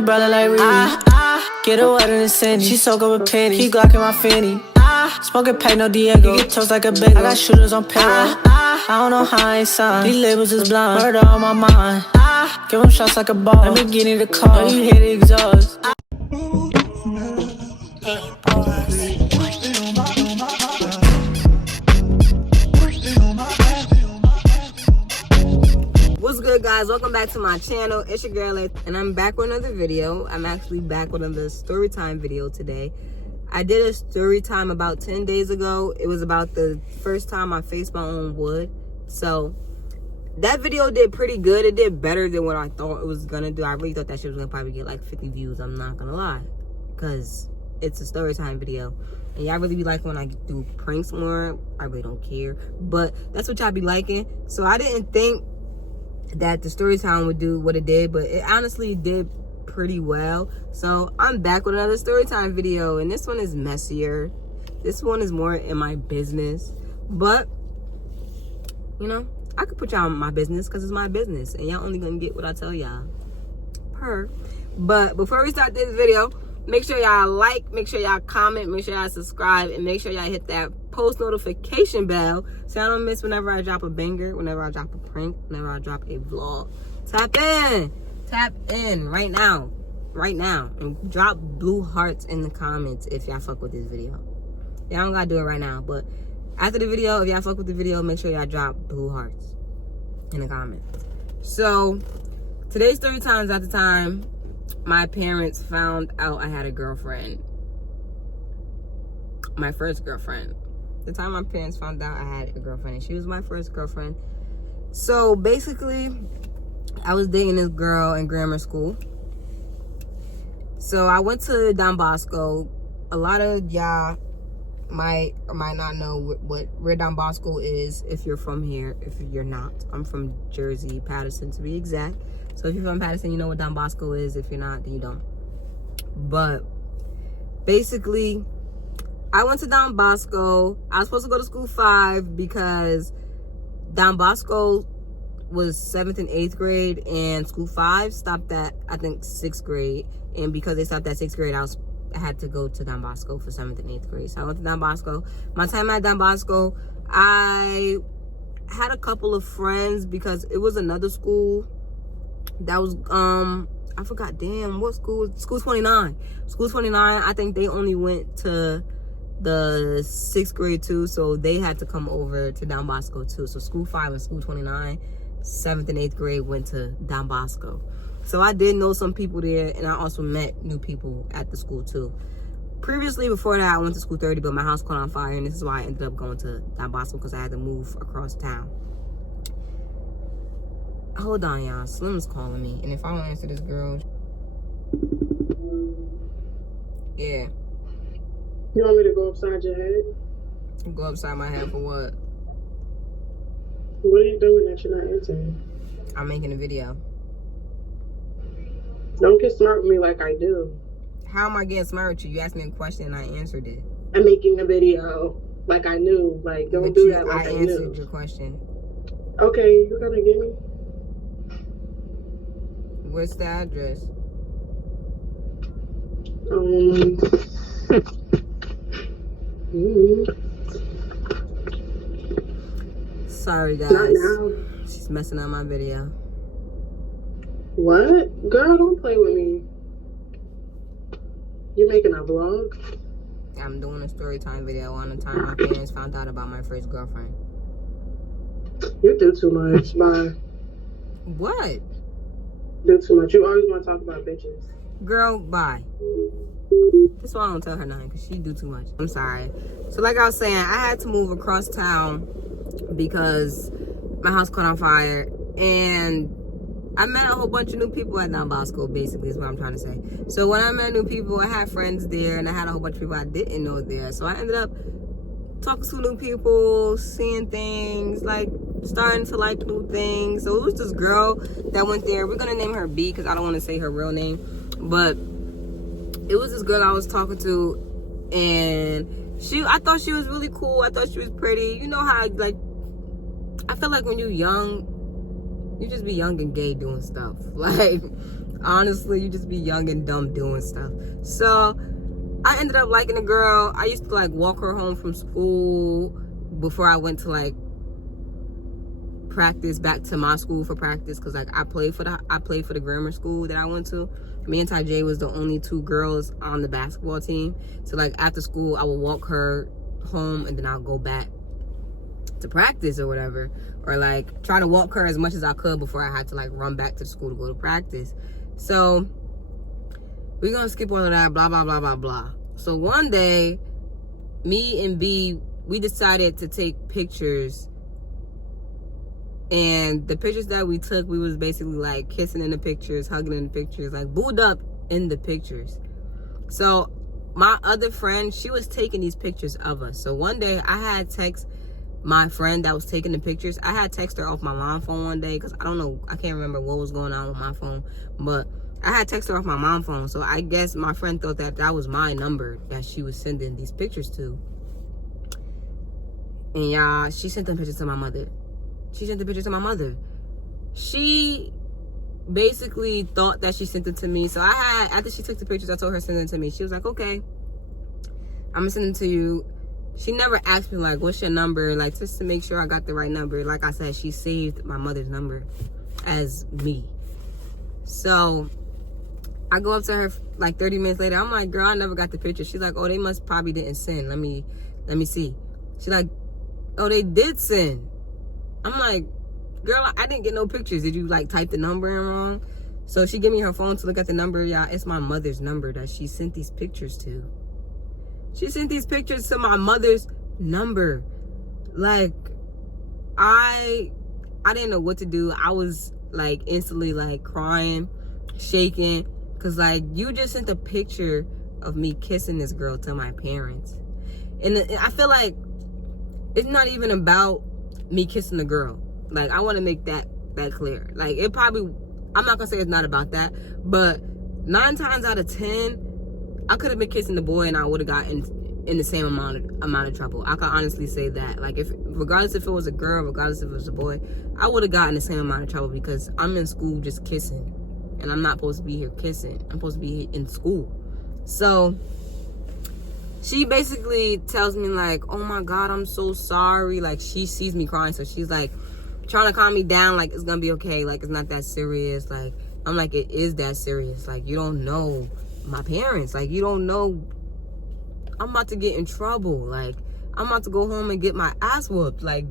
umbrella like Reed. Get her wet in the city. She soak up a penny. Keep Glock in my finny. Smoking pack, no Diego. You get toast like a bagel. I got shooters on payroll. I don't know how I ain't signed. These labels is blind. Murder on my mind. Give them shots like a ball. Let me get in the car. Know you hear the exhaust. What's good, guys? Welcome back to my channel. It's your girl, and I'm back with another video. I'm actually back with another story time video today. I did a story time about 10 days ago. It was about the first time I faced my own wood. So that video did pretty good. It did better than what I thought it was gonna do. I really thought that shit was gonna probably get like 50 views. I'm not gonna lie, because it's a story time video. And y'all really be liking when I do pranks more. I really don't care, but that's what y'all be liking. So I didn't think that the story time would do what it did, but it honestly did pretty well. So I'm back with another story time video, and this one is messier. This one is more in my business, but you know, I could put y'all in my business because it's my business, and y'all only gonna get what I tell y'all. But before we start this video, make sure y'all like, make sure y'all comment, make sure y'all subscribe, and make sure y'all hit that post notification bell so y'all don't miss whenever I drop a banger, whenever I drop a prank, whenever I drop a vlog. Tap in right now, and drop blue hearts in the comments if y'all fuck with this video. Y'all don't gotta do it right now, but after the video, if y'all fuck with the video, make sure y'all drop blue hearts in the comments. So today's story time is at the time my parents found out I had a girlfriend. My first girlfriend. The time my parents found out I had a girlfriend, and she was my first girlfriend. So basically, I was dating this girl in grammar school. So I went to Don Bosco. A lot of y'all might or might not know where Don Bosco is if you're from here. If you're not, I'm from Jersey, Patterson to be exact. So if you're from Patterson, you know what Don Bosco is. If you're not, then you don't. But basically, I went to Don Bosco. I was supposed to go to school 5 because Don Bosco was 7th and 8th grade, and school 5 stopped at, I think, 6th grade. And because they stopped at 6th grade, I had to go to Don Bosco for 7th and 8th grade. So I went to Don Bosco. My time at Don Bosco, I had a couple of friends because it was another school that was, I forgot, damn, what school? School 29. School 29, I think they only went to the 6th grade too, so they had to come over to Don Bosco too. So school 5 and school 29, 7th and 8th grade went to Don Bosco. So I did know some people there, and I also met new people at the school too. Previously, before that, I went to school 30, but my house caught on fire, and this is why I ended up going to Don Bosco, because I had to move across town. Hold on, y'all. Slim's calling me, and if I don't answer this girl, yeah. You want me to go upside your head? Go upside my head for what? What are you doing that you're not answering? I'm making a video. Don't get smart with me like I do. How am I getting smart with you? You asked me a question and I answered it. I'm making a video like I knew. Like, don't do that like I knew. I answered your question. Okay, you gonna get me? What's the address? Sorry, guys. Not now. She's messing up my video. What? Girl, don't play with me. You making a vlog? I'm doing a story time video on the time my parents found out about my first girlfriend. You do too much. Bye. What? Do too much. You always want to talk about bitches. Girl, bye. That's why I don't tell her nothing, because she do too much. I'm sorry. So like I was saying, I had to move across town because my house caught on fire, and I met a whole bunch of new people at Don Bosco, basically, is what I'm trying to say. So when I met new people, I had friends there, and I had a whole bunch of people I didn't know there. So I ended up talking to new people, seeing things, like starting to like new things. So it was this girl that went there. We're gonna name her B because I don't want to say her real name, but it was this girl I was talking to, and I thought she was really cool. I thought she was pretty. You know how, like, I feel like when you're young, You just be young and gay doing stuff. Like, honestly, you just be young and dumb doing stuff. So I ended up liking the girl. I used to like walk her home from school before I went to like practice, back to my school for practice, because like I played for the grammar school that I went to. Me and Ty J was the only two girls on the basketball team. So like after school I would walk her home and then I'll go back to practice or whatever, or like try to walk her as much as I could before I had to like run back to the school to go to practice. So we're gonna skip all of that, blah blah blah blah blah. So one day me and B, we decided to take pictures, and the pictures that we took, we was basically like kissing in the pictures, hugging in the pictures, like booed up in the pictures. So my other friend, she was taking these pictures of us. So one day I had text my friend that was taking the pictures. I had text her off my mom phone one day because I don't know, I can't remember what was going on with my phone, but I had text her off my mom phone. So I guess my friend thought that that was my number that she was sending these pictures to. And y'all, she sent them pictures to my mother. She sent the pictures to my mother. She basically thought that she sent it to me. So after she took the pictures, I told her to send it to me. She was like, okay, I'm gonna send it to you. She never asked me like, what's your number? Like, just to make sure I got the right number. Like I said, she saved my mother's number as me. So I go up to her like 30 minutes later. I'm like, girl, I never got the picture. She's like, oh, they must probably didn't send. Let me see. She's like, oh, they did send. I'm like, girl, I didn't get no pictures. Did you like type the number in wrong? So she gave me her phone to look at the number. Y'all, it's my mother's number that she sent these pictures to. She sent these pictures to my mother's number. Like, I didn't know what to do. I was like instantly like crying, shaking, because like you just sent a picture of me kissing this girl to my parents. And I feel like it's not even about me kissing the girl. Like, I want to make that clear. Like, it probably, I'm not gonna say it's not about that, but 9 times out of 10 I could have been kissing the boy and I would have gotten in the same amount of trouble. I can honestly say that. Like, regardless if it was a girl, regardless if it was a boy, I would have gotten the same amount of trouble, because I'm in school just kissing, and I'm not supposed to be here kissing. I'm supposed to be in school. So she basically tells me like, oh my God, I'm so sorry. Like, she sees me crying, so she's like trying to calm me down, like it's gonna be okay, like it's not that serious. Like, I'm like, it is that serious. Like, you don't know my parents. Like, you don't know I'm about to get in trouble. Like, I'm about to go home and get my ass whooped. Like,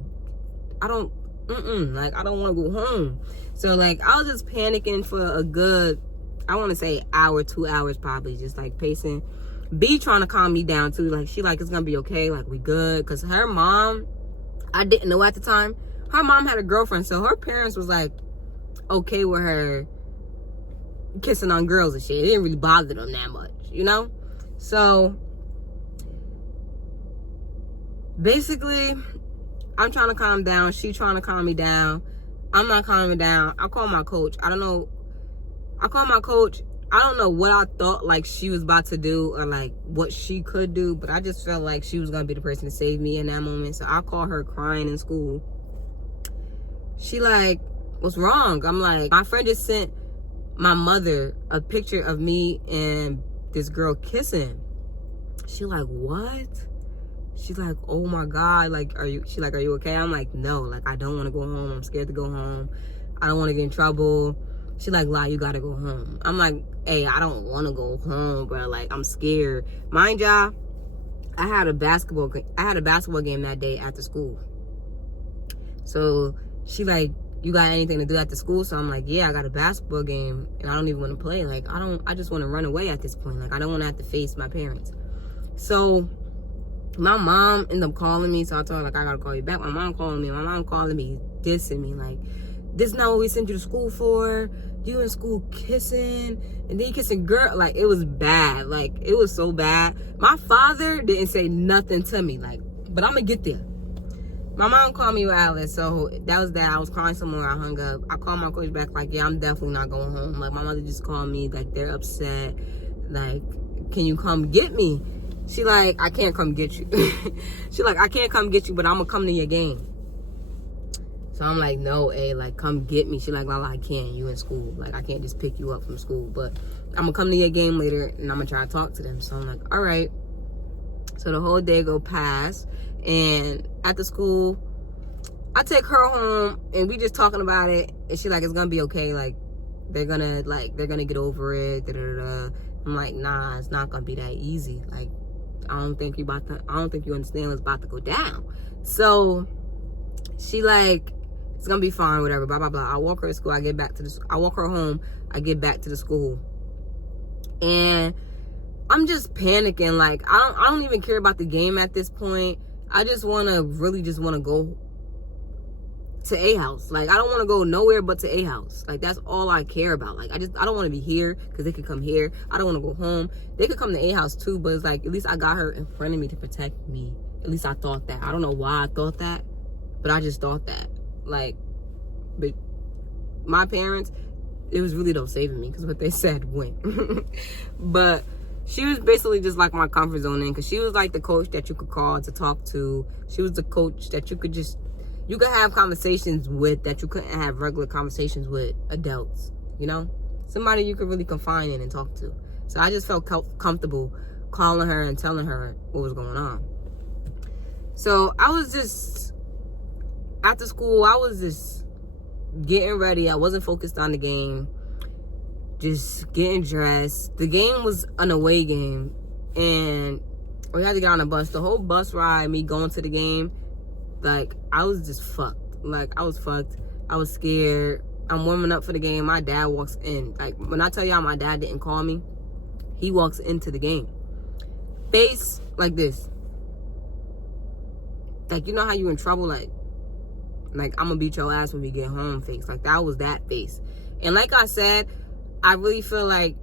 I don't want to go home. So like, I was just panicking for a good, I want to say hour, 2 hours probably, just like pacing. B trying to calm me down too. Like, she like, it's gonna be okay, like we good. Cause her mom, I didn't know at the time, her mom had a girlfriend, so her parents was like okay with her kissing on girls and shit. It didn't really bother them that much, you know? So basically, I'm trying to calm down, she trying to calm me down. I'm not calming down. I call my coach. I don't know what I thought like she was about to do, or like what she could do, but I just felt like she was gonna be the person to save me in that moment. So I call her crying in school. She like, what's wrong? I'm like, my friend just sent my mother a picture of me and this girl kissing. She like, what? She's like, oh my God, like, are you okay? I'm like, no, like, I don't want to go home. I'm scared to go home. I don't want to get in trouble. She like, lie, you gotta go home. I'm like, hey, I don't want to go home, bro. Like, I'm scared. Mind y'all, I had a basketball game that day after school. So she like, you got anything to do after school? So I'm like, yeah, I got a basketball game and I don't even want to play. Like, I just want to run away at this point. Like, I don't want to have to face my parents. So my mom ended up calling me, so I told her, like, I gotta call you back. My mom calling me, dissing me, like, this is not what we sent you to school for. You in school kissing, and then you kissing girl. Like, it was bad. Like, it was so bad. My father didn't say nothing to me, like, but I'm gonna get there. My mom called me with Alice, so that was that. I was crying some more. I hung up. I called my coach back, like, yeah, I'm definitely not going home. Like, my mother just called me, like, they're upset. Like, can you come get me? She like, I can't come get you. She like, I can't come get you, but I'm gonna come to your game. So I'm like, no, like, come get me. She like, Lala, I can't. You in school. Like, I can't just pick you up from school. But I'm going to come to your game later, and I'm going to try to talk to them. So I'm like, all right. So the whole day go past. And at the school, I take her home, and we just talking about it. And she like, it's going to be okay. Like, they're going to get over it. Da, da, da. I'm like, nah, it's not going to be that easy. Like, I don't think you understand what's about to go down. So she like, it's gonna be fine, whatever, blah blah blah. I walk her to school. I walk her home. I get back to the school, and I'm just panicking. Like, I don't even care about the game at this point. I just really want to go to A house. Like, I don't want to go nowhere but to A house. Like, that's all I care about. Like, I don't want to be here because they could come here. I don't want to go home. They could come to A house too, but it's like, at least I got her in front of me to protect me. At least I thought that. I don't know why I thought that, but I just thought that. Like, but my parents, it was really them saving me because what they said went. But she was basically just like my comfort zone in, because she was like the coach that you could call to talk to. She was the coach that you could have conversations with that you couldn't have regular conversations with adults, you know? Somebody you could really confide in and talk to. So I just felt comfortable calling her and telling her what was going on. So I was just, after school, I was just getting ready. I wasn't focused on the game. Just getting dressed. The game was an away game, and we had to get on a bus. The whole bus ride, me going to the game, like, I was just fucked. Like, I was fucked. I was scared. I'm warming up for the game. My dad walks in. Like, when I tell y'all my dad didn't call me, he walks into the game. Face like this. Like, you know how you in trouble? Like, I'm gonna beat your ass when we get home face. Like, that was that face. And like I said, I really feel like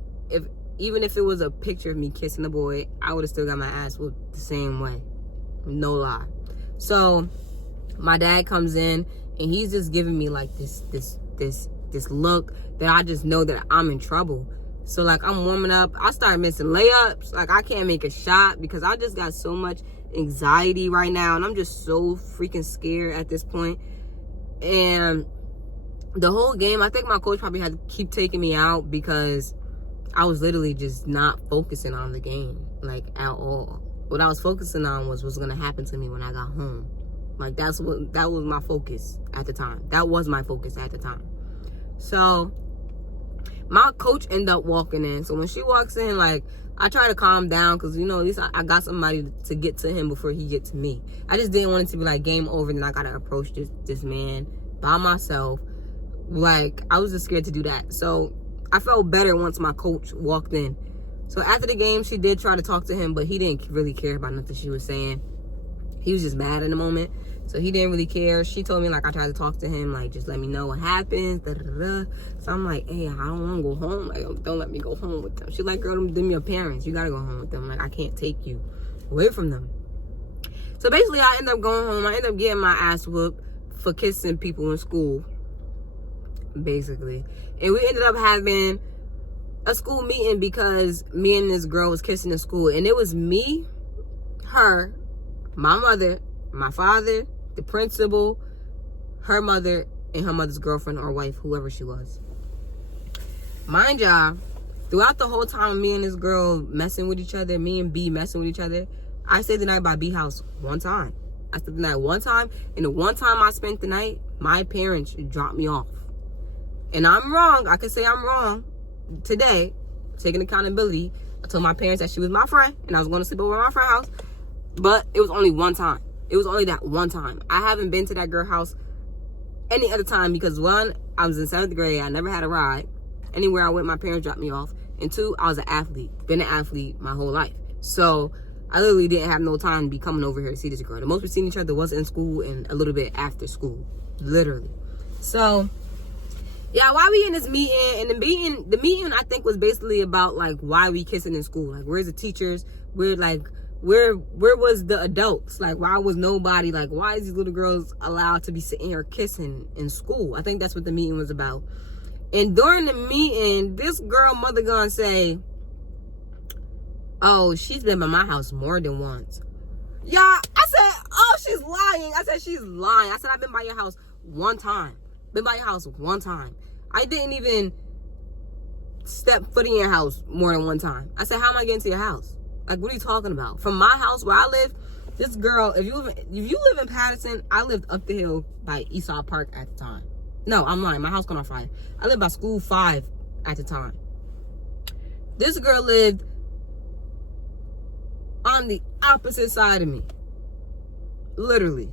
even if it was a picture of me kissing the boy, I would have still got my ass whooped the same way. No lie. So my dad comes in, and he's just giving me like this look that I just know that I'm in trouble. So like, I'm warming up. I start missing layups. Like, I can't make a shot because I just got so much anxiety right now, and I'm just so freaking scared at this point. And the whole game, I think my coach probably had to keep taking me out because I was literally just not focusing on the game, like, at all. What I was focusing on was what's gonna happen to me when I got home. Like, that was my focus at the time. That was my focus at the time. So my coach ended up walking in. So when she walks in, like, I try to calm down because, you know, at least I got somebody to get to him before he gets to me. I just didn't want it to be like game over and I gotta approach this man by myself. Like, I was just scared to do that. So I felt better once my coach walked in. So after the game, she did try to talk to him, but he didn't really care about nothing she was saying. He was just mad in the moment, so he didn't really care. She told me, like, I tried to talk to him, like, just let me know what happens. Da, da, da. So I'm like, hey, I don't want to go home. Like, don't let me go home with them. She's like, girl, them your parents. You got to go home with them. Like, I can't take you away from them. So basically, I end up going home. I end up getting my ass whooped for kissing people in school, basically. And we ended up having a school meeting because me and this girl was kissing in school. And it was me, her, my mother, my father, the principal, her mother, and her mother's girlfriend or wife, whoever she was. Mind y'all, throughout the whole time me and this girl messing with each other, me and B messing with each other, I stayed the night by B house one time. I stayed the night one time, and the one time I spent the night, my parents dropped me off. And I'm wrong. I could say I'm wrong today, taking accountability. I told my parents that she was my friend, and I was going to sleep over at my friend's house. But it was only one time. It was only that one time. I haven't been to that girl's house any other time because, one, I was in 7th grade. I never had a ride. Anywhere I went, my parents dropped me off. And two, I was an athlete. Been an athlete my whole life. So I literally didn't have no time to be coming over here to see this girl. The most we seen each other was in school and a little bit after school. Literally. So yeah, why we in this meeting? And the meeting I think was basically about, like, why we kissing in school. Like, where's the teachers? Where was the adults? Like, why was nobody, like, why is these little girls allowed to be sitting here kissing in school? I think that's what the meeting was about. And during the meeting, this girl mother gonna say, oh, she's been by my house more than once. Yeah, I said, oh, she's lying. I said, she's lying. I said, I've been by your house one time. Been by your house one time. I didn't even step foot in your house more than one time. I said, how am I getting to your house? Like, what are you talking about? From my house where I live, this girl, if you live in Patterson, I lived up the hill by Eastside Park at the time. No, I'm lying. My house caught on fire. I lived by School 5 at the time. This girl lived on the opposite side of me. Literally.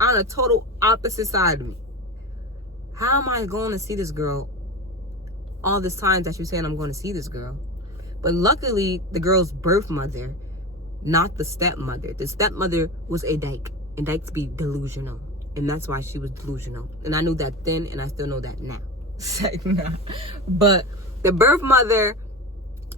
On a total opposite side of me. How am I going to see this girl all this time that you're saying I'm going to see this girl? But luckily, the girl's birth mother, not the stepmother. The stepmother was a dyke. And dykes be delusional. And that's why she was delusional. And I knew that then, and I still know that now. But the birth mother,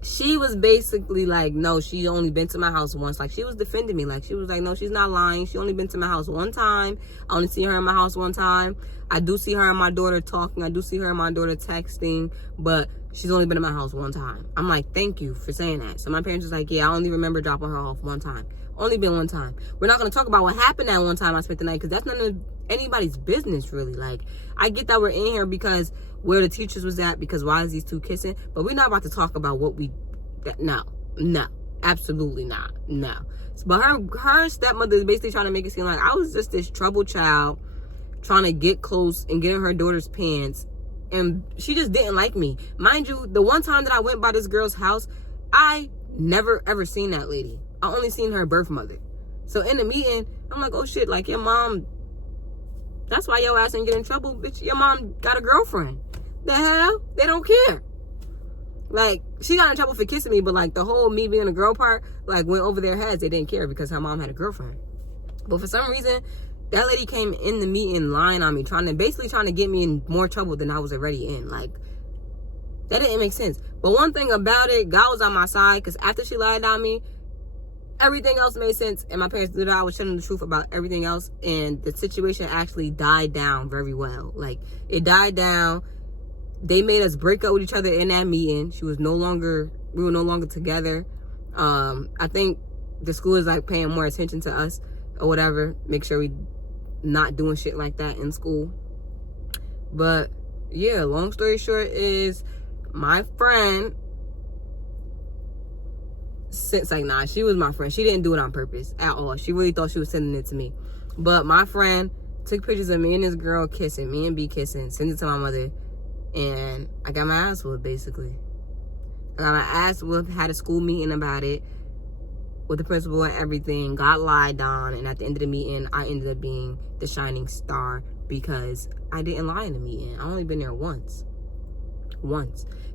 she was basically like, no, she only been to my house once. Like, she was defending me. Like, she was like, no, she's not lying. She only been to my house one time. I only see her in my house one time. I do see her and my daughter talking. I do see her and my daughter texting. But she's only been in my house one time. I'm like, thank you for saying that. So my parents was like, yeah, I only remember dropping her off one time. Only been one time. We're not going to talk about what happened that one time I spent the night, because that's none of anybody's business, really. Like, I get that we're in here because where the teachers was at, because why is these two kissing? But we're not about to talk about what we... No, absolutely not. No. But her stepmother is basically trying to make it seem like I was just this troubled child trying to get close and get in her daughter's pants, and she just didn't like me. Mind you, the one time that I went by this girl's house, I never ever seen that lady. I only seen her birth mother. So in the meeting, I'm like, oh shit, like, your mom, that's why your ass ain't get in trouble, bitch. Your mom got a girlfriend. The hell? They don't care. Like, she got in trouble for kissing me, but like the whole me being a girl part, like, went over their heads. They didn't care because her mom had a girlfriend. But for some reason, that lady came in the meeting lying on me, basically trying to get me in more trouble than I was already in. Like, that didn't make sense. But one thing about it, God was on my side, because after she lied on me, everything else made sense. And my parents knew that I was telling the truth about everything else. And the situation actually died down very well. Like, it died down. They made us break up with each other in that meeting. We were no longer together. I think the school is like paying more attention to us or whatever. Make sure we not doing shit like that in school. But yeah, long story short is my friend, since like, nah, she was my friend. She didn't do it on purpose at all. She really thought she was sending it to me. But my friend took pictures of me and this girl kissing, me and B kissing, sent it to my mother. And I got my ass whooped, basically. I got my ass whooped, had a school meeting about it with the principal and everything, got lied on, and at the end of the meeting, I ended up being the shining star because I didn't lie in the meeting. I only been there once.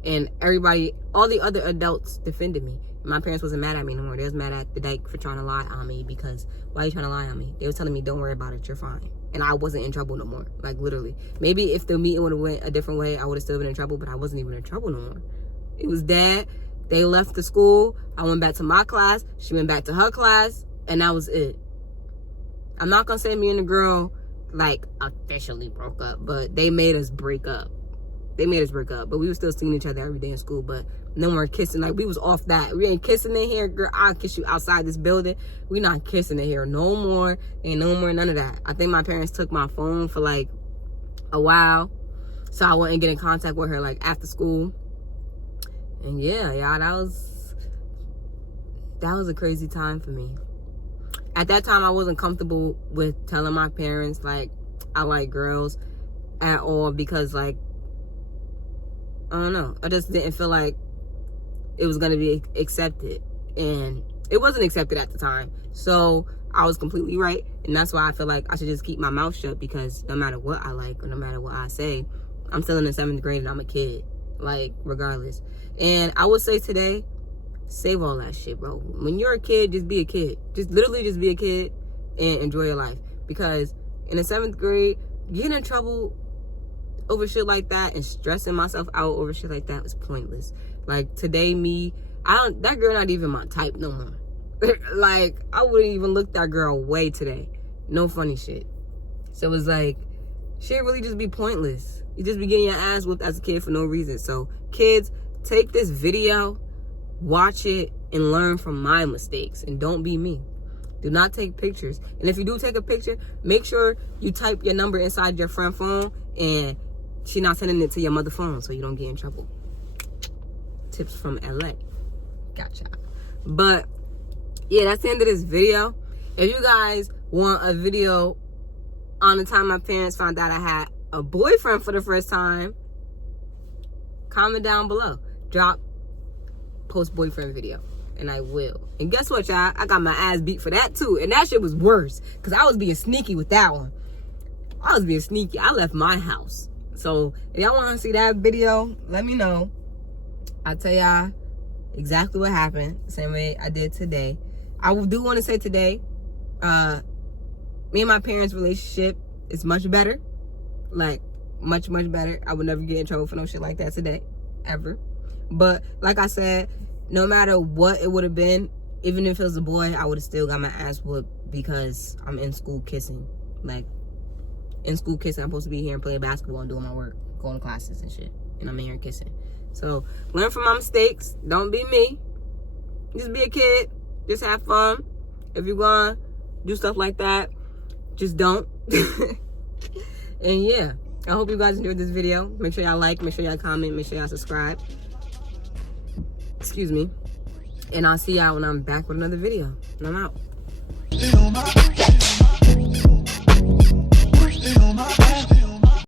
And everybody, all the other adults defended me. My parents wasn't mad at me no more. They was mad at the dyke for trying to lie on me, because why are you trying to lie on me? They was telling me, don't worry about it, you're fine. And I wasn't in trouble no more. Like, literally. Maybe if the meeting would have went a different way, I would have still been in trouble, but I wasn't even in trouble no more. It was that. They left the school. I went back to my class. She went back to her class. And that was it. I'm not going to say me and the girl, like, officially broke up, but they made us break up. But we were still seeing each other every day in school, but no more kissing. Like, we was off that. We ain't kissing in here, girl. I'll kiss you outside this building. We not kissing in here no more. Ain't no more, none of that. I think my parents took my phone for like a while, so I wouldn't get in contact with her like after school. And yeah, y'all, that was a crazy time for me. At that time, I wasn't comfortable with telling my parents like I like girls at all, because like, I don't know, I just didn't feel like it was going to be accepted, and it wasn't accepted at the time. So I was completely right, and that's why I feel like I should just keep my mouth shut, because no matter what I like or no matter what I say, I'm still in the 7th grade and I'm a kid, like, regardless. And I would say today, save all that shit, bro. When you're a kid, just be a kid. Just literally just be a kid and enjoy your life, because in the 7th grade, getting in trouble over shit like that and stressing myself out over shit like that was pointless. Like, today, that girl not even my type no more. Like, I wouldn't even look that girl away today. No funny shit. So it's like, shit really just be pointless. You just be getting your ass whooped as a kid for no reason. So kids, take this video, watch it, and learn from my mistakes, and don't be me. Do not take pictures. And if you do take a picture, make sure you type your number inside your friend phone and she not sending it to your mother phone so you don't get in trouble. Tips from LA. Gotcha. But yeah, that's the end of this video. If you guys want a video on the time my parents found out I had a boyfriend for the first time, comment down below. Drop post boyfriend video. And I will. And guess what, y'all? I got my ass beat for that too. And that shit was worse. Because I was being sneaky with that one. I was being sneaky. I left my house. So if y'all want to see that video, let me know. I'll tell y'all exactly what happened. Same way I did today. I do want to say today, me and my parents' relationship is much better. Like, much, much better. I would never get in trouble for no shit like that today. Ever. But like I said, no matter what it would have been, even if it was a boy, I would have still got my ass whooped because I'm in school kissing. Like, in school kissing, I'm supposed to be here and playing basketball and doing my work, going to classes and shit. And I'm in here kissing. So, learn from my mistakes. Don't be me. Just be a kid. Just have fun. If you're going to do stuff like that, just don't. And yeah, I hope you guys enjoyed this video. Make sure y'all like, make sure y'all comment, make sure y'all subscribe. Excuse me. And I'll see y'all when I'm back with another video. And I'm out.